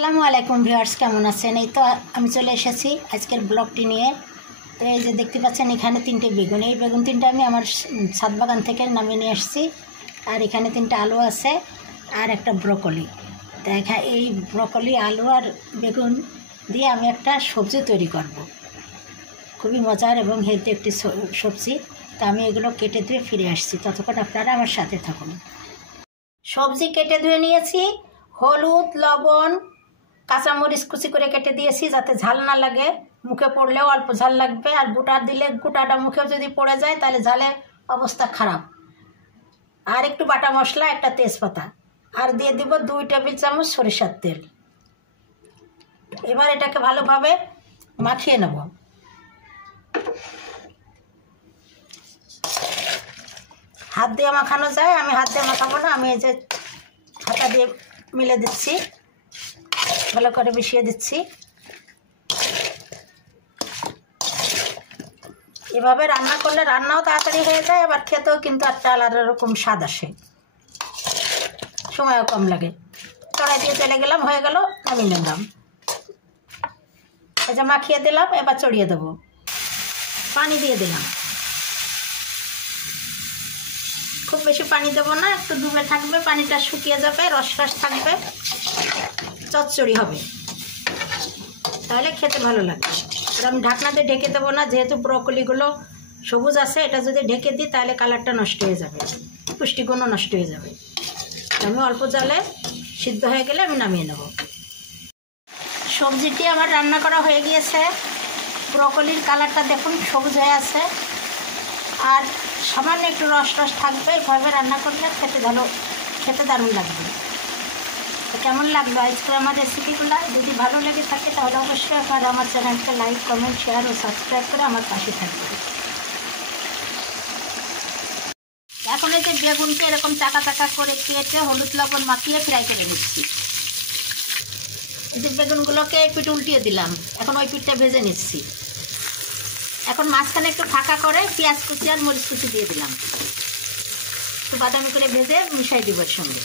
আসসালামু আলাইকুম ভিউয়ার্স, কেমন আছেন? এই তো আমি চলে এসেছি আজকের ব্লগটি নিয়ে। তো এই যে দেখতে পাচ্ছেন এখানে তিনটে বেগুন, এই বেগুন তিনটে আমি আমার ছাদ বাগান থেকে নামিয়ে নিয়ে আসছি। আর এখানে তিনটে আলু আছে আর একটা ব্রকলি। তো এই ব্রকলি, আলু আর বেগুন দিয়ে আমি একটা সবজি তৈরি করব। খুবই মজার এবং হেলদি একটি সবজি। তো আমি এগুলো কেটে ধুয়ে ফিরে আসছি, ততক্ষণ আপনারা আমার সাথে থাকুন। সবজি কেটে ধুয়ে নিয়েছি, হলুদ, লবণ, কাঁচামরিচ কুচি করে কেটে দিয়েছি যাতে ঝাল না লাগে, মুখে পড়লেও অল্প ঝাল লাগবে। আর গোটা দিলে গোটাটা মুখেও যদি পড়ে যায় তাহলে ঝালে অবস্থা খারাপ। আর একটু বাটা মশলা, একটা তেজপাতা, আর দিয়ে দিব 2 টেবিল চামচ সরিষার তেল। এবার এটাকে ভালোভাবে মাখিয়ে নেব। হাত দিয়ে মাখানো যায়, আমি হাত দিয়ে মাখাবো না, আমি এই যে হাতা দিয়ে মিলে দিচ্ছি, ভালো করে মিশিয়ে দিচ্ছি। এভাবে রান্না করলে রান্নাও তাড়াতাড়ি হয়ে যায়, আবার খেতেও কিন্তু একটা আলাদা রকম স্বাদ আসে, সময়ও কম লাগে। কড়াই দিয়ে চলে গেলাম, হয়ে গেল, নামিয়ে নিলাম। এই যে মাখিয়ে দিলাম, এবার চড়িয়ে দেবো। পানি দিয়ে দিলাম, খুব বেশি পানি দেবো না, একটু ডুবে থাকবে, পানিটা শুকিয়ে যাবে, রস রস থাকবে, চচ্চড়ি হবে, তাহলে খেতে ভালো লাগবে। আর আমি ঢাকনা দিয়ে ঢেকে দেবো না, যেহেতু ব্রকলিগুলো সবুজ আছে, এটা যদি ঢেকে দিই তাহলে কালারটা নষ্ট হয়ে যাবে, পুষ্টিগুণও নষ্ট হয়ে যাবে। আমি অল্প জালে সিদ্ধ হয়ে গেলে আমি নামিয়ে নেব। সবজিটি আমার রান্না করা হয়ে গিয়েছে। ব্রকলির কালারটা দেখুন সবুজ হয়ে আছে, আর সামান্য একটু রস রস থাকবে। এভাবে রান্না করলে খেতে দারুণ লাগবে। তো কেমন লাগলো আজকে আমার রেসিপিগুলো? যদি ভালো লেগে থাকে তাহলে অবশ্যই আপনারা আমার চ্যানেলকে লাইক, কমেন্ট, শেয়ার ও সাবস্ক্রাইব করে আমার পাশে থাকবেন। এখন এই যে বেগুনকে এরকম চাকা চাকা করে কেটে হলুদ লবণ মাখিয়ে ফ্রাই করে নিচ্ছি। এই যে বেগুনগুলোকে এই পিঠ উল্টিয়ে দিলাম, এখন ওই পিঠটা ভেজে নিচ্ছি। এখন মাঝখানে একটু ফাঁকা করে পেঁয়াজ কুচি আর মরিচ কুচি দিয়ে দিলাম, একটু বাদামি করে ভেজে মিশাই দিব এর সঙ্গে।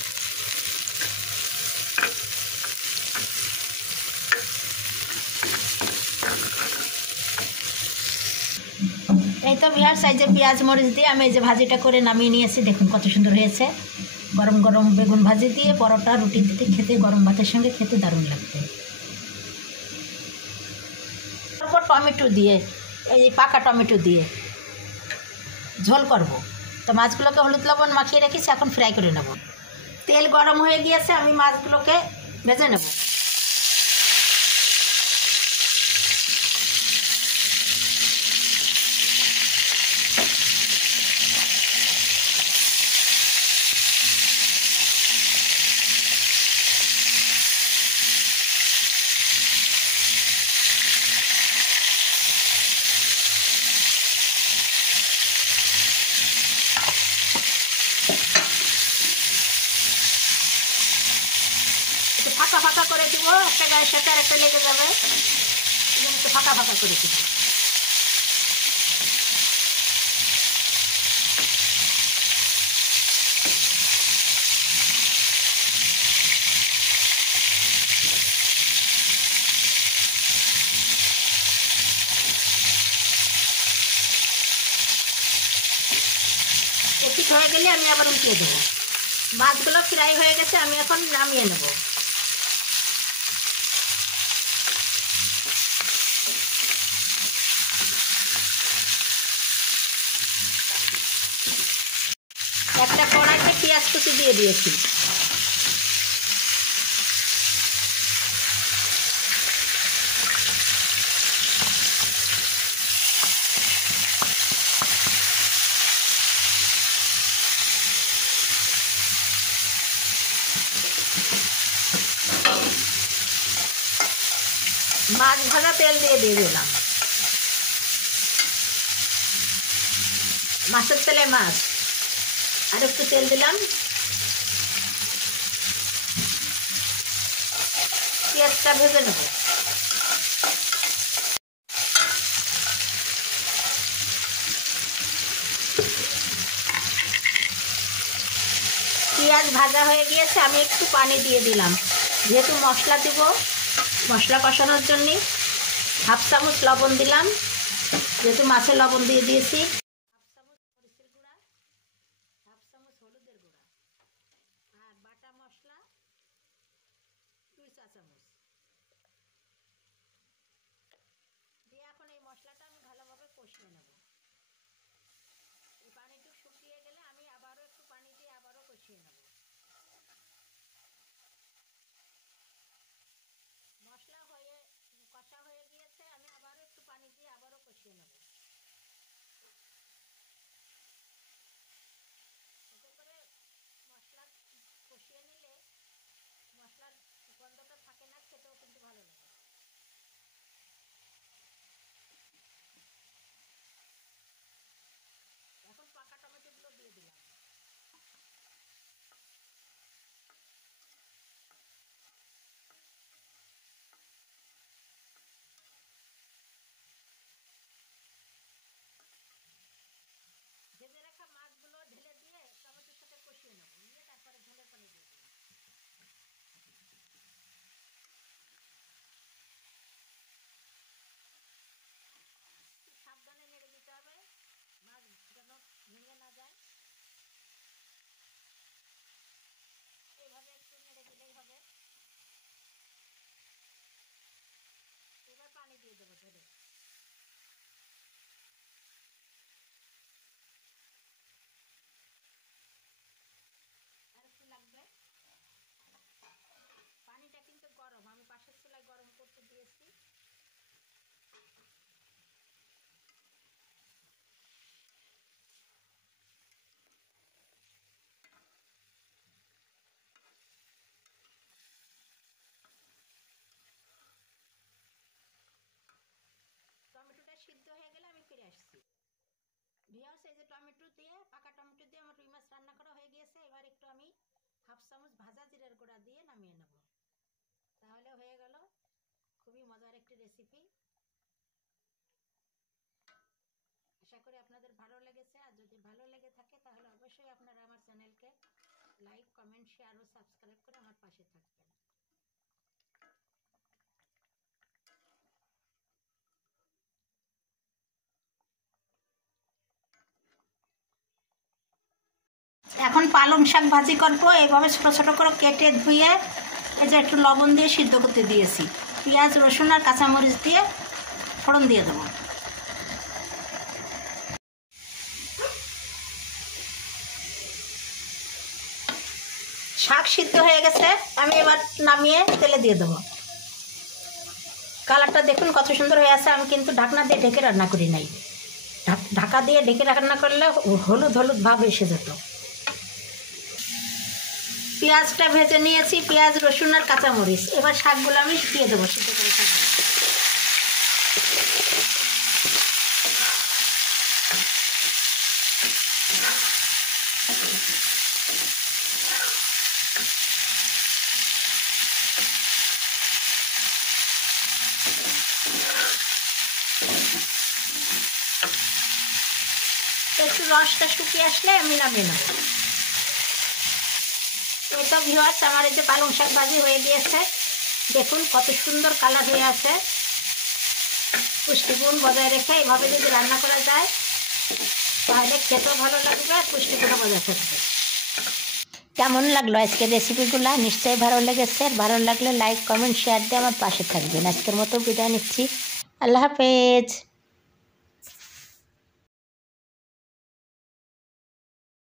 এই তো ভিউয়ার্স, এই যে পেঁয়াজ মরিচ দিয়ে আমি এই যে ভাজিটা করে নামিয়ে নিয়েছি, দেখুন কত সুন্দর হয়েছে। গরম গরম বেগুন ভাজি দিয়ে পরোটা, রুটি দিতে খেতে, গরম ভাতের সঙ্গে খেতে দারুণ লাগবে। তারপর টমেটো দিয়ে, এই পাকা টমেটো দিয়ে ঝোল করব। তো মাছগুলোকে হলুদ লবণ মাখিয়ে রেখেছি, এখন ফ্রাই করে নেব। তেল গরম হয়ে গিয়েছে, আমি মাছগুলোকে ভেজে নেব। ফাঁকা ফাঁকা করে দিব, একটা গায়ে সাথে আর একটা লেগে যাবে, একটু ফাঁকা ফাঁকা করে দিব। ঠিক হয়ে গেলে আমি আবার উল্টিয়ে দেবো। মাছগুলো ফ্রাই হয়ে গেছে, আমি এখন নামিয়ে নেব। একটা কড়াইতে পেঁয়াজ কুচি দিয়ে দিয়েছি, মাছ ভাজা তেল দিয়ে দিলাম, মাছের তেলে মাছ, আর একটু তেল দিলাম, পেঁয়াজটা ভেজে নেব। পেঁয়াজ ভাজা হয়ে গিয়েছে, আমি একটু পানি দিয়ে দিলাম। যেহেতু মশলা দিব, মশলা কষানোর জন্য হাফ চামচ লবণ দিলাম, যেহেতু মাছে লবণ দিয়ে দিয়েছি। হাফ চামচ মরিচের গুঁড়া, হাফ চামচ হলুদের গুঁড়া, আর বাটা মশলা 2 চা চামচ দিয়ে এখন এই মশলাটা আমি ভালোভাবে কষিয়ে নেব। এই পানিটুকু শুকিয়ে গেলে আমি আবারও একটু পানি দিয়ে আবারও কষিয়ে নেব। মশলা কষা হয়ে গিয়েছে, আমি আবারও একটু পানি দিয়ে আবারও কষিয়ে নেব। এতে করে মশলা কষিয়ে নিলে মশলার গন্ধটা থাকে না, খেতেও কিন্তু ভালো লাগে। এখন পাকা টমেটোগুলো দিয়ে দিলাম। ভেজে রাখা মাছগুলো ঢেলে দিয়ে টমেটোর সাথে কষিয়ে নেব, নিয়ে তারপরে ঝোলের পানি দিয়ে দেবো। সাবধানে নেড়ে দিতে হবে, মাছ যেন ভেঙে না যায়। এইভাবে একটু নেড়ে দিলেই হবে। এবার পানি দিয়ে দেবো ঝোলে। আর একটু লাগবে। পানিটা কিন্তু গরম, আমি পাশের চুলায় গরম করতে দিয়েছি। টমেটোটা সিদ্ধ হয়ে গেলে আমি ফিরে আসছি। ভিউয়ার্স, এই যে টমেটো দিয়ে, পাকা টমেটো দিয়ে আমার রুই মাছ রান্না করা হয়ে গিয়েছে। এবার একটু আমি হাফ চামচ ভাজা জিরার গুঁড়া দিয়ে নামিয়ে নেব। তাহলে হয়ে গেল খুবই মজার একটি রেসিপি। আশা করি আপনাদের ভালো লেগেছে। আর যদি ভালো লেগে থাকে তাহলে অবশ্যই আপনারা আমার চ্যানেলকে লাইক, কমেন্ট, শেয়ার ও সাবস্ক্রাইব করে আমার পাশে থাকবেন। এখন পালং শাক ভাজি করবো। এইভাবে ছোট ছোট করে কেটে ধুয়ে এই যে একটু লবণ দিয়ে সিদ্ধ করতে দিয়েছি। পেঁয়াজ, রসুন আর কাঁচামরিচ দিয়ে ফোড়ন দিয়ে দেবো। শাক সিদ্ধ হয়ে গেছে, আমি এবার নামিয়ে তেলে দিয়ে দেবো। কালারটা দেখুন কত সুন্দর হয়ে আছে। আমি কিন্তু ঢাকনা দিয়ে ঢেকে রান্না করি নাই। ঢাকা দিয়ে ঢেকে রান্না করলে হলুদ হলুদ ভাব এসে যেত। পেঁয়াজটা ভেজে নিয়েছি, পেঁয়াজ, রসুন আর কাঁচামরিচ। এবার শাকগুলো আমি দিয়ে দেবো সিদ্ধ করে। একটু রসটা শুকিয়ে আসলে আমি নামিয়ে নেব। এই তো ভিউয়ার্স, আমার এই যে পালং শাক ভাজি হয়ে গিয়েছে। দেখুন কত সুন্দর কালার হয়ে আছে। পুষ্টিগুণ বজায় রেখে এভাবে যদি রান্না করা যায় তাহলে খেতেও ভালো লাগবে আর পুষ্টিগুণও বজায় থাকবে। কেমন লাগলো আজকের রেসিপিগুলো? নিশ্চয়ই ভালো লেগেছে। ভালো লাগলে লাইক, কমেন্ট, শেয়ার দিয়ে আমার পাশে থাকবেন। আজকের মতো বিদায় নিচ্ছি। আল্লাহ হাফেজ।